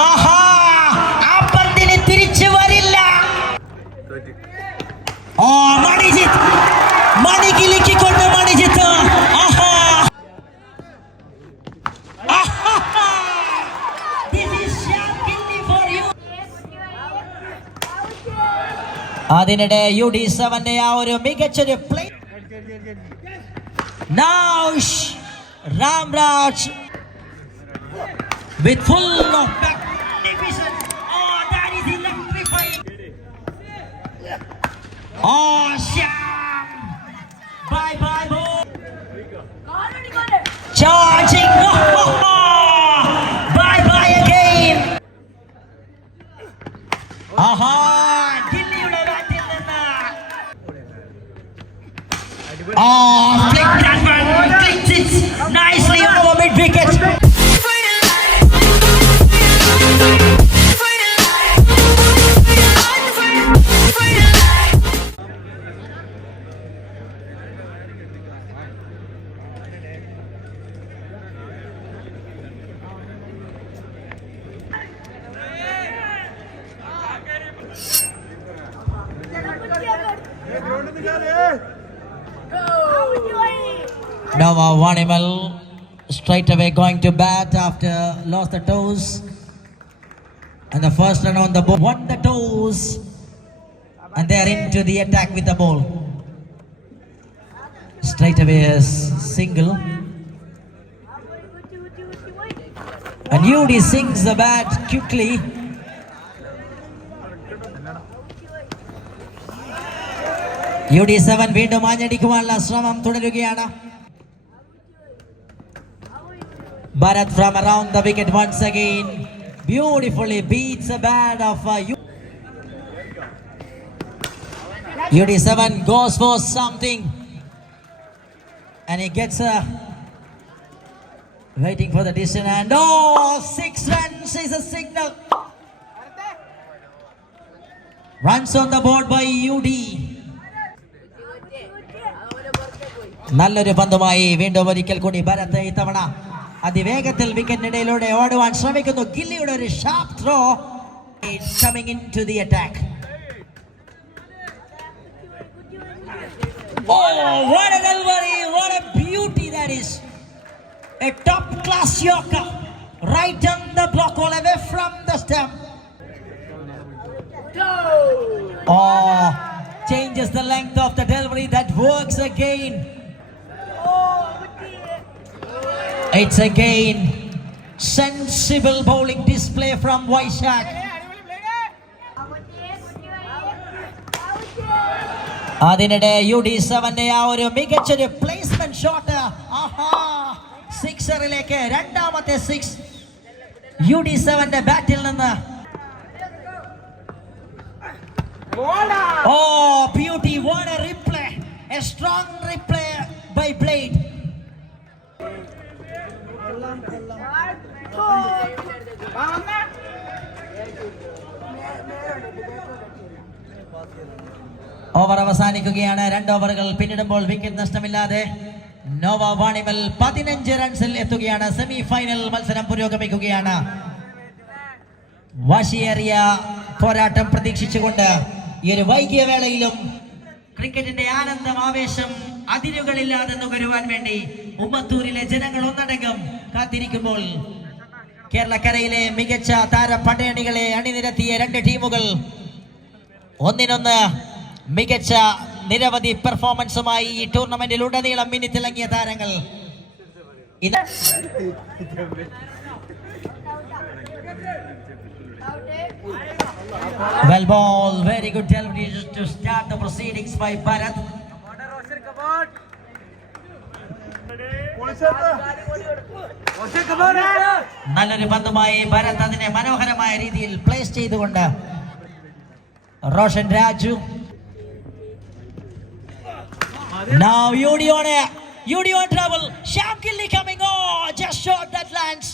ആഹാ, ആ പന്തിന് തിരിച്ചു വരില്ല. ഓ, മണിജിത്ത് മണികിലിക്കൊണ്ട് മണിജിത്ത്. ആഹാ, അതിനിടെ UD7 ആ ഒരു മികച്ചൊരു play. Naush Ramraj with full of magnificent. Oh, that is electrifying. Oh, Shyam. Bye bye ball. Charging. Bye bye again. Aha. Oh, flick that one, flicks it nicely over mid wicket. Noah Vanimal straight away going to bat after lost the toes, and the first run on the ball won the toes, and they are into the attack with the ball. Straight away a single, and UD sinks the bat quickly. UD7 വീണ്ടും ആഞ്ഞടിക്കുവാനുള്ള ശ്രമം തുടരുകയാണ്. Bharat from around the wicket once again beautifully beats the bat of UD7 goes for something, and he gets waiting for the decision, and 6 runs is a signal. Runs on the board by UD. നല്ലൊരു പന്തുമായി വീണ്ടും ഒരിക്കൽ കൂടി ഭരത് ഇത്തവണ അതിവേഗത്തിൽ വിക്കറ്റിനിടയിലൂടെ ഓടുവാൻ ശ്രമിക്കുന്നു. ഗില്ലിയുടെ ഒരു sharp throw coming into the attack. Oh, what a delivery, what a beauty that is. A top class yorker right on the block all away from the stump. Oh, changes the length of the delivery, that works again. It's again sensible bowling display from Vaishak. അതിനിടെ UD7 ആ ഒരു മികച്ചൊരു placement shot. ആഹാ, സിക്സറിലേക്ക് രണ്ടാമത്തെ 6 UD7 ബാറ്റിൽ നിന്ന്. Oh, beauty, what a replay, a strong replay by Blade. Over അവസാനിക്കുകയാണ്. 2 ഓവറുകൾ പിന്നിടുമ്പോൾ വിക്കറ്റ് നഷ്ടമില്ലാതെ നോവ വാണിമൽ 15 റൺസിൽ എത്തുകയാണ്. സെമി ഫൈനൽ മത്സരം പുരോഗമിക്കുകയാണ്. വാശിയേറിയ പോരാട്ടം പ്രതീക്ഷിച്ചുകൊണ്ട് ഈ ഒരു വൈകിയ വേളയിലും ക്രിക്കറ്റിന്റെ ആനന്ദം, ആവേശം അതിരുകളില്ലാതെ നുകരുവാൻ വേണ്ടി ഉമ്മത്തൂരിലെ ജനങ്ങൾ ഒന്നടങ്കം കാത്തിരിക്കുമ്പോൾ കേരളക്കരയിലെ മികച്ച താര പടയണികളെ അണിനിരത്തിയ 2 ടീമുകൾ ഒന്നിനൊന്ന് മികച്ച നിരവധി പെർഫോമൻസുമായി ഈ ടൂർണമെന്റിൽ ഉടനീളം മിന്നിത്തിളങ്ങിയ താരങ്ങൾ. Well ball, very good delivery to start the proceedings by Bharat. നല്ലൊരു പന്തുമായി ഭരത് അതിനെ മനോഹരമായ രീതിയിൽ പ്ലേസ് ചെയ്തുകൊണ്ട് റോഷൻ Raju. Now UD on trouble. Shyam Gilly coming. Oh, just short that lands.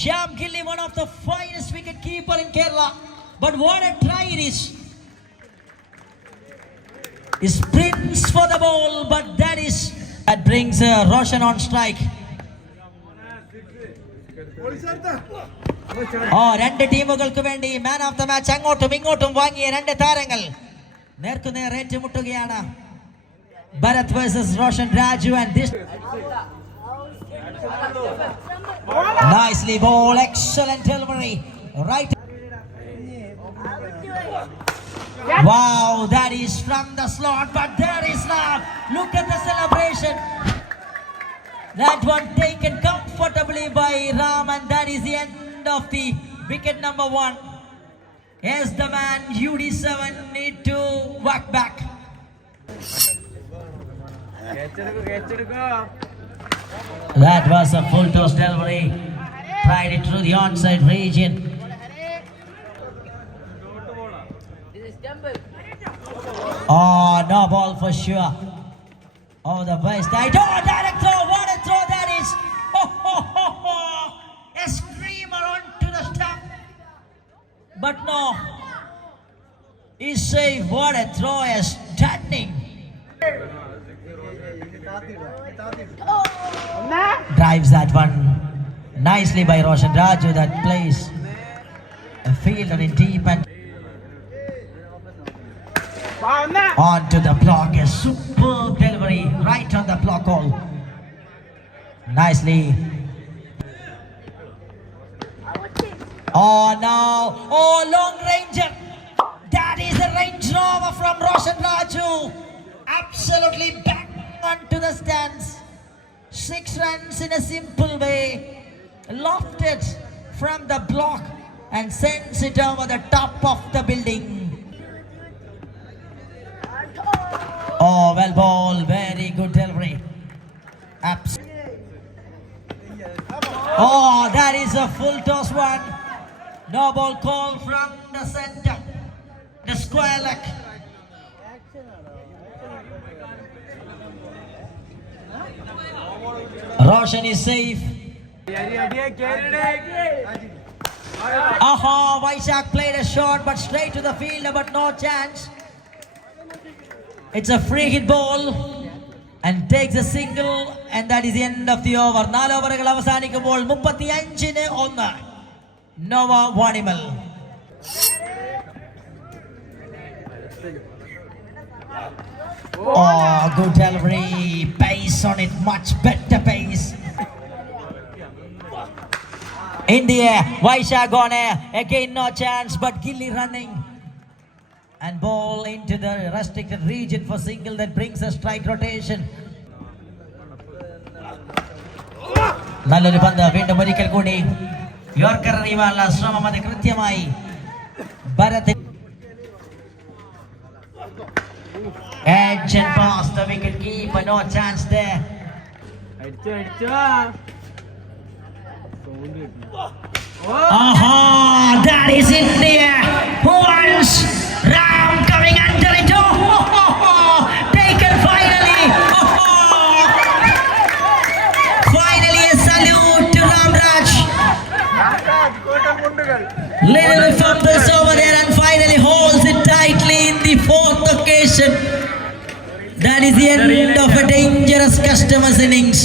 Shyam Gilly, one of the finest wicket keeper in Kerala. But what a try it is. He sprints for the ball, but that brings Roshan on strike. രണ്ട് ടീമുകൾക്ക് വേണ്ടി man of the match അങ്ങോട്ടും ഇങ്ങോട്ടും വാങ്ങിയ രണ്ട് താരങ്ങൾ നേർക്കുനേർ ഏറ്റുമുട്ടുകയാണ്. Bharath versus Roshan Raju and this nicely ball, excellent delivery, right. Wow, that is from the slot, but there is not. Look at the celebration. That one taken comfortably by Ram, and that is the end of the wicket number 1. Yes, the man UD7 need to walk back. That was a full toss delivery. Tried it through the onside region. Oh, no ball for sure. Oh, the base side. Oh, direct throw. What a throw that is. Oh, oh, oh, oh. A screamer onto the stump. But no. He saved. What a throw. A stunning. Drives that one nicely by Roshan Raju. That plays a fielder in deep and onto the block. A superb delivery right on the block hole. Nicely. Oh no. Oh, long ranger. That is a Range Rover from Roshan Raju. Absolutely back onto the stands. 6 runs in a simple way. Lofted from the block and sends it over the top of the building. Oh, well ball, very good delivery. Oh, that is a full toss one. No ball call from the center. The square leg. Roshan is safe. Aha, Vaishak played a shot but straight to the fielder, but no chance. It's a free hit ball and takes a single, and that is the end of the over. 4 ഓവറുകൾ അവസാനിക്കുമ്പോൾ 35-1 Nova Wanimal. Oh, good delivery, pace on it, much better pace. In the air, Vaishak on air, again no chance, but Gilly running. And ball into the restricted region for single that brings a strike rotation. നല്ലൊരു പന്ത് വീണ്ടും ഒരിക്കൽ കൂടി യോർക്കർ അറിയുവാനുള്ള ശ്രമം അത് കൃത്യമായി Bharat. Edge and pass the wicket keeper, no chance there. Aha, that is in there. Once Ram coming under it. Oh, taken finally. Finally a salute to Ramraj. Little fumbles over there and finally holds it tightly in the 4th occasion. That is the end of a dangerous customer's innings.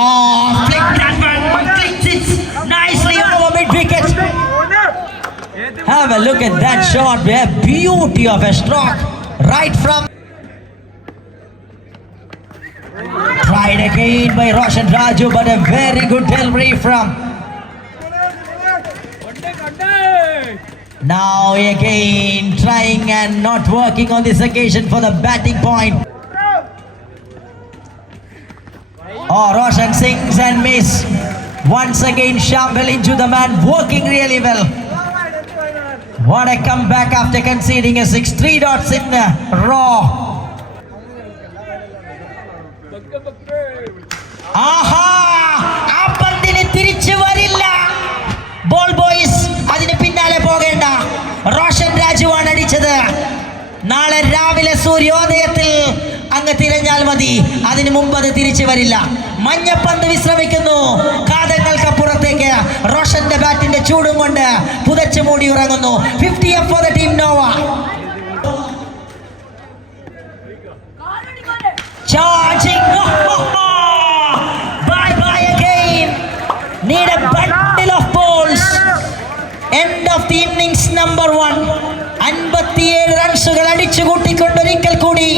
Oh, flick that one, clicks it nicely over mid-wicket. Have a look at that shot, a beauty of a stroke, right from. Tried again by Roshan Raju, but a very good delivery from. Now again trying and not working on this occasion for the batting point. Oh, Roshan sings and miss. Once again Shambhal into the man, working really well. What a comeback after conceding a 6. 3 dots in the raw. Aha! Apandine tirichu varilla. Ball boys adine pinnale pogenda. Roshan Raju ആണ് അടിച്ചത്. നാളെ രാവിലെ സൂര്യോദയത്തിൽ അങ്ങ് തിരഞ്ഞാൽ മതി, അതിനു മുമ്പ് അത് തിരിച്ചു വരില്ല. മഞ്ഞപ്പന്ത് വിശ്രമിക്കുന്നു കാതങ്ങൾക്കപ്പുറത്തേക്ക്. റോഷന്റെ ബാറ്റിന്റെ ചൂടും കൊണ്ട് പുതച്ചു മൂടി ഉറങ്ങുന്നു. 50 for the team Nova. Charging. Bye bye again. Need a bundle of balls. End of the innings number 1. 57 റൺസുകൾ അടിച്ചു കൂട്ടിക്കൊണ്ടൊരിക്കൽ കൂടി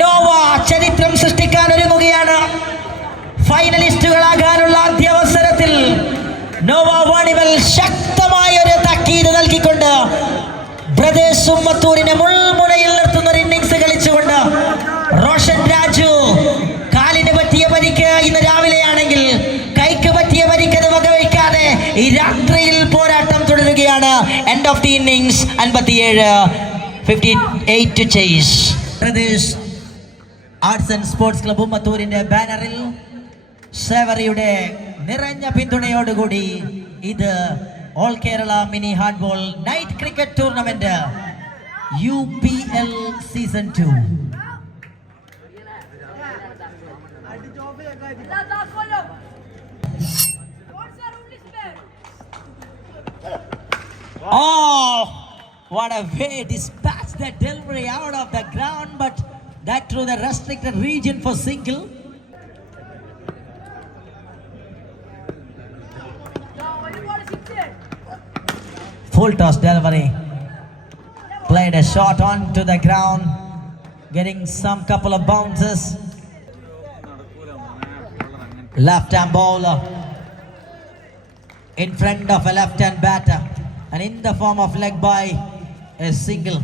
നോവ ചരിത്രം സൃഷ്ടിക്കാൻ ഒരുങ്ങുകയാണ്. ഫൈനലിസ്റ്റുകളാകാനുള്ള ആദ്യ അവസരത്തിൽ നോവ വാണിമൽ ശക്തമായ ഒരു താക്കീത് നൽകിക്കൊണ്ട് ബ്രദേഴ്സ് ഉമ്മത്തൂരിനെ മുൾമുനയിൽ നിർത്തുന്ന ഒരു ഇന്നിംഗ്സ് കളിച്ചുകൊണ്ട് റോഷൻ രാജു കാലിന് പറ്റിയ പരിക്ക് ഇന്ന് രാവിലെയാണെങ്കിൽ കൈക്ക് പറ്റിയ പരിക്കത് വകവയ്ക്കാതെ ഈ രാത്രിയിൽ പോരാട്ടം തുടരുകയാണ്. End of the innings 58 to chase. Brothers arts and sports club ഉമ്മത്തൂരിന്റെ ബാനറിൽ സേവറിയുടെ നിറഞ്ഞ പിന്തുണയോടുകൂടി ഇത് all Kerala mini hardball night cricket tournament UPL season 2. Oh, what a way dispatch that delivery out of the ground, but that through the restricted region for single. Full toss delivery. Played a shot onto the ground, getting some couple of bounces. Left hand bowler in front of a left hand batter, and in the form of leg by a single.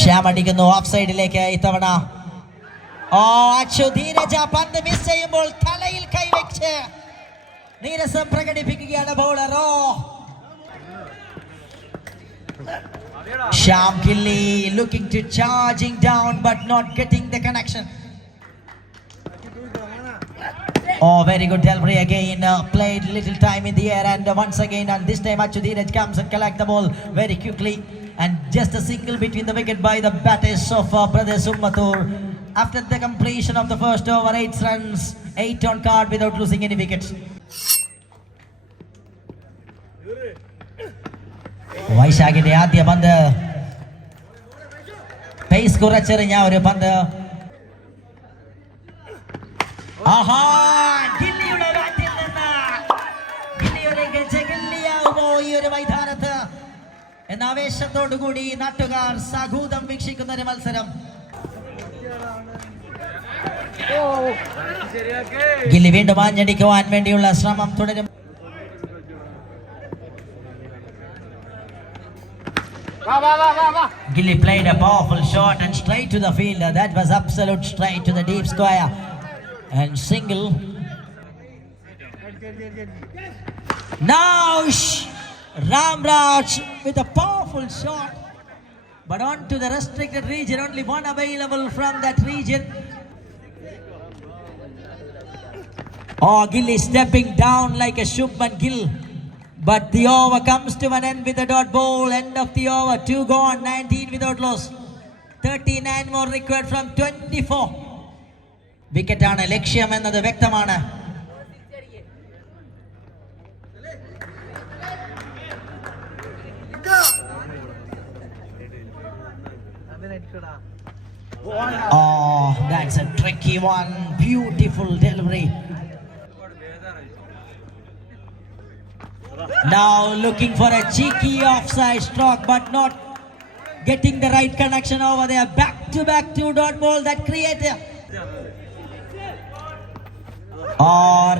Shyam അടിക്കുന്നു ഓഫ് സൈഡിലേക്ക് ഇത്തവണ. ധീരജ പന്ത് മിസ് ചെയ്യുമ്പോൾ തലയിൽ കൈവച്ച് നീരസം പ്രകടിപ്പിക്കുകയാണ് bowler. Shyam Gilly looking to charging down but not getting the connection. Very good delivery again. Played little time in the air and once again, and this time Achudhiraj comes and collect the ball very quickly, and just a single between the wicket by the batters of Brothers Ummathur. After the completion of the first over, 8 runs, 8 on card without losing any wickets. വൈശാഖിന്റെ ആദ്യ പന്ത് പേസ് കുറച്ചെറിഞ്ഞ ഒരു പന്ത്. ഗില്ലിയുടെ ബാറ്റിൽ നിന്ന് ഗില്ലിയുടെ ഗജഗില്ലിയാവുമോ ഈ ഒരു മൈതാനത്ത് എന്ന ആവേശത്തോടുകൂടി നാട്ടുകാർ സാഗൂതം വീക്ഷിക്കുന്ന ഒരു മത്സരം. ഗില്ലി വീണ്ടും ആഞ്ഞടിക്കുവാൻ വേണ്ടിയുള്ള ശ്രമം തുടരും. Gilly played a powerful shot and straight to the fielder. That was absolute straight to the deep square and single. Now Ramraj with a powerful shot, but on to the restricted region. Only one available from that region. Gilly stepping down like a Shubman Gill. But the over comes to an end with a dot ball. End of the over. 2 gone, 19 without loss. 39 more required from 24. Wicket ആണ് ലക്ഷ്യം എന്നത് വ്യക്തമാണ്. That's a tricky one. Beautiful delivery. Now looking for a cheeky offside stroke, but not getting the right connection over there. Back to back 2 dot ball that created.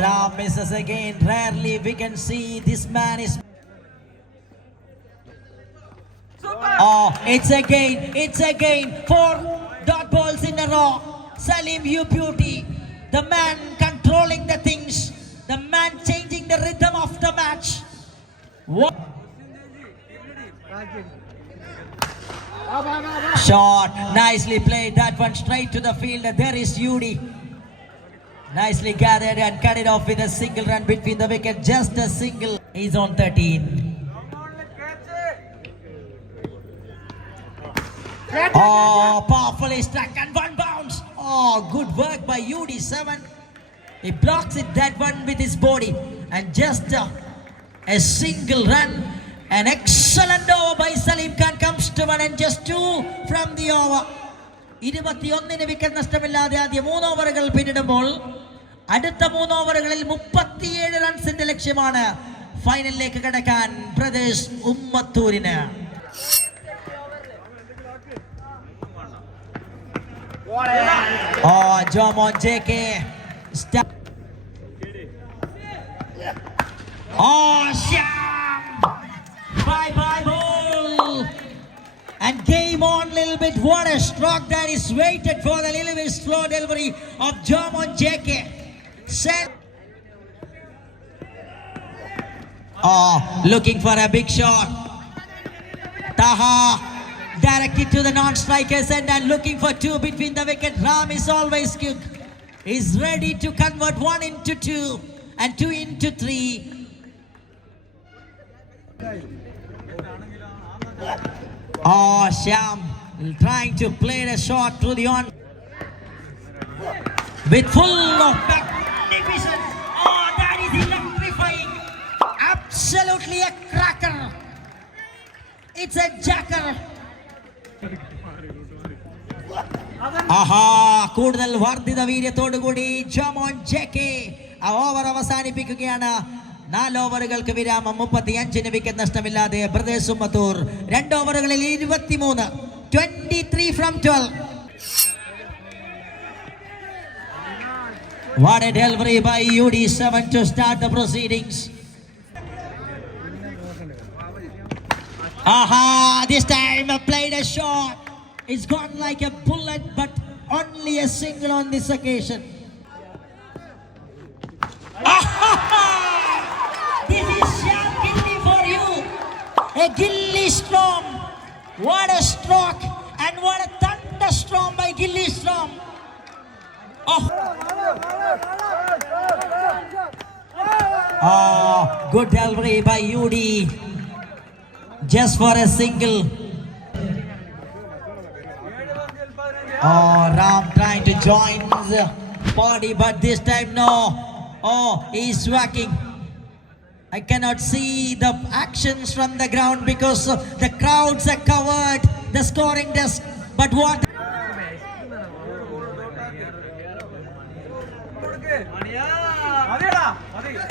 Ram misses again. Rarely we can see this man is. It's again 4 dot balls in a row. Salim, you beauty. The man controlling the things. The man changing the rhythm of the match. What? Shot, nicely played. That one straight to the fielder. There is Yudi. Nicely gathered and cut it off with a single run between the wicket. Just a single. He's on 13. Powerfully struck and one bounce. Good work by Yudi. 7. He blocks it, that one with his body, and just a single run An excellent over by Salim Khan comes to one and just 2 from the over. 21 വിക്കറ്റ് നഷ്ടമില്ലാതെ ആദ്യ 3 ഓവറുകൾ പിന്നിടുമ്പോൾ അടുത്ത 3 ഓവറുകളിൽ 37 റൺസിന്റെ ലക്ഷ്യമാണ് ഫൈനലിലേക്ക് കടക്കാൻ ബ്രദേഴ്സ് ഉമ്മത്തൂരിന്. Jomon JK. Shyam. Bye ball. And game on little bit. What a stroke that is waited for the little bit slow delivery of Jomon JK. Set. Looking for a big shot. Taha. Directed to the non-strikers end and looking for 2 between the wicket. Ram is always good. Is ready to convert 1 into 2 and 2 into 3. Shyam trying to play the shot through the on with full of magnificent. That is electrifying. Absolutely a cracker. It's a jacker. കൂടുതൽ വർദ്ധിത വീര്യത്തോടുകൂടി ജോമോൻ ജെകെ ആ ഓവർ അവസാനിപ്പിക്കുകയാണ്. 4 ഓവറുകൾക്ക് വിരാമം. 35 വിക്കറ്റ് നഷ്ടമില്ലാതെ ബ്രദേഴ്സ് ഉമ്മത്തൂർ 2 ഓവറുകളിൽ 23. 23 from 12. What a delivery by UD7 to start the proceedings. This time played a shot. It's gone like a bullet, but only a single on this occasion. This is Shyam Gilly for you. A Gilly storm. What a stroke and what a thunderstorm by Gilly storm. Good delivery by UD. Just for a single. Ram trying to join the body, but this time no. He's whacking. I cannot see the actions from the ground because the crowds are covered the scoring desk. But what?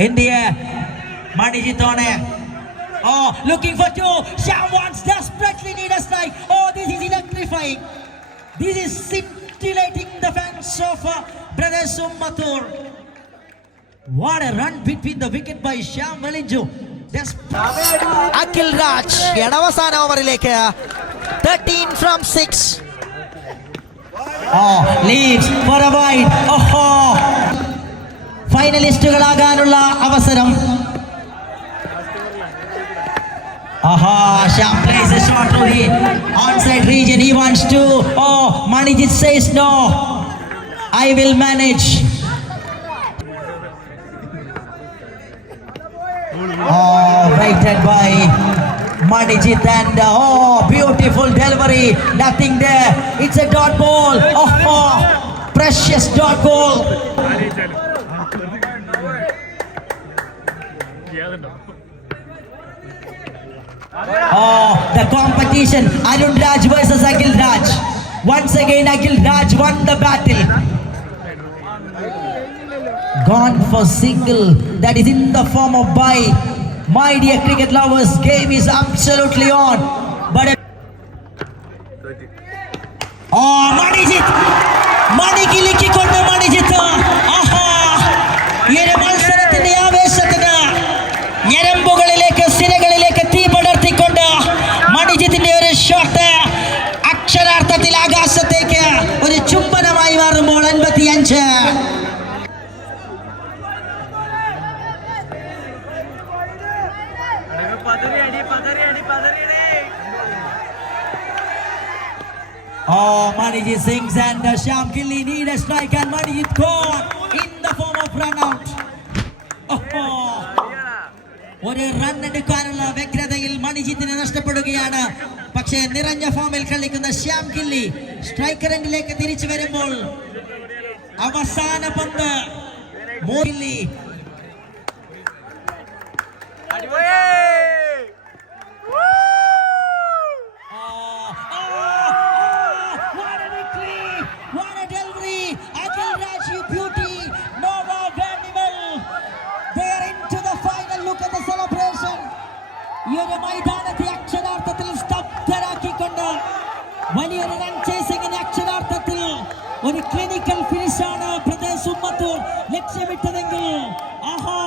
In the air, Manijit on air. Looking for 2. Shyam wants desperately need a strike. This is electrifying. This is scintillating the fans of Brothers Ummathur. What a run between the wicket by Shyam Velinju. Akhil Raj അവസാന ഓവറിലേക്ക് 13 from 6. Leaves for a wide. ഫൈനലിസ്റ്റുകളാകാനുള്ള അവസരം. Shyam plays a shot through the onside region. He wants to. Manijit says no. I will manage. Waited by Manijit and beautiful delivery. Nothing there. It's a dot ball. Precious dot ball. The competition. Arun Raj versus Akhil Raj. Once again Akhil Raj won the battle. Gone for single. That is in the form of bye. My dear cricket lovers, game is absolutely on. But Manijit. Mani kilikkondu Manijit. Ee മത്സരത്തിന്റെ ആവേശത്തിന് ഞരമ്പുകളിലേക്ക് സിരകളിലേക്ക് തീ പടർത്തിക്കൊണ്ട് മണിജിത്തിന്റെ ഒരു ഷോട്ട് അക്ഷരാർത്ഥത്തിൽ ആകാശത്തേക്ക് ഒരു ചുംബനമായി മാറുമ്പോൾ 55. Manijit sings and Shyam Gilly need a strike and Manijit gone in the form of run out. ഒരു റൺ എടുക്കാനുള്ള വ്യഗ്രതയിൽ മണിജിത്തിന് നഷ്ടപ്പെടുകയാണ്. പക്ഷേ നിറഞ്ഞ ഫോമിൽ കളിക്കുന്ന ശ്യാം ഗില്ലി സ്ട്രൈക്കർ എൻഡിലേക്ക് തിരിച്ചു വരുമ്പോൾ അവസാന പന്ത് ഗില്ലി തൃപ്തരാക്കിക്കൊണ്ട് വലിയൊരു റൺ ചേസിങ്ങിന് അക്ഷരാർത്ഥത്തിൽ ഒരു ക്ലിനിക്കൽ ഫിനിഷാണ് പ്രദേശ് ഉമ്മത്തൂർ ലക്ഷ്യമിട്ടതെങ്കിൽ ആഹാ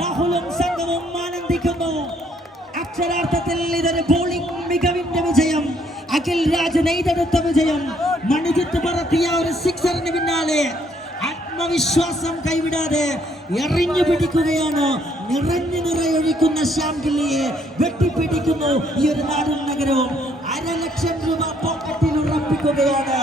രാഹുലും സംഘവും ആനന്ദിക്കുന്നു. അക്ഷരാർത്ഥത്തിൽ ഇതൊരു ബോളിംഗ് മികവിന്റെ വിജയം. അഖിൽ രാജ് നെയ്തെടുത്ത വിജയം. മണിജിത്ത് പറത്തിയ ഒരു സിക്സറിന് പിന്നാലെ ആത്മവിശ്വാസം കൈവിടാതെ എറിഞ്ഞു പിടിക്കുകയാണ്. നിറയൊഴിക്കുന്ന ശ്യാം ഗില്ലിയെ വെട്ടിപ്പിടിക്കുന്നു ഈ ഒരു നാടും നഗരവും. 1,00,000 രൂപ പോക്കറ്റിൽ ഉറപ്പിക്കുകയാണ്.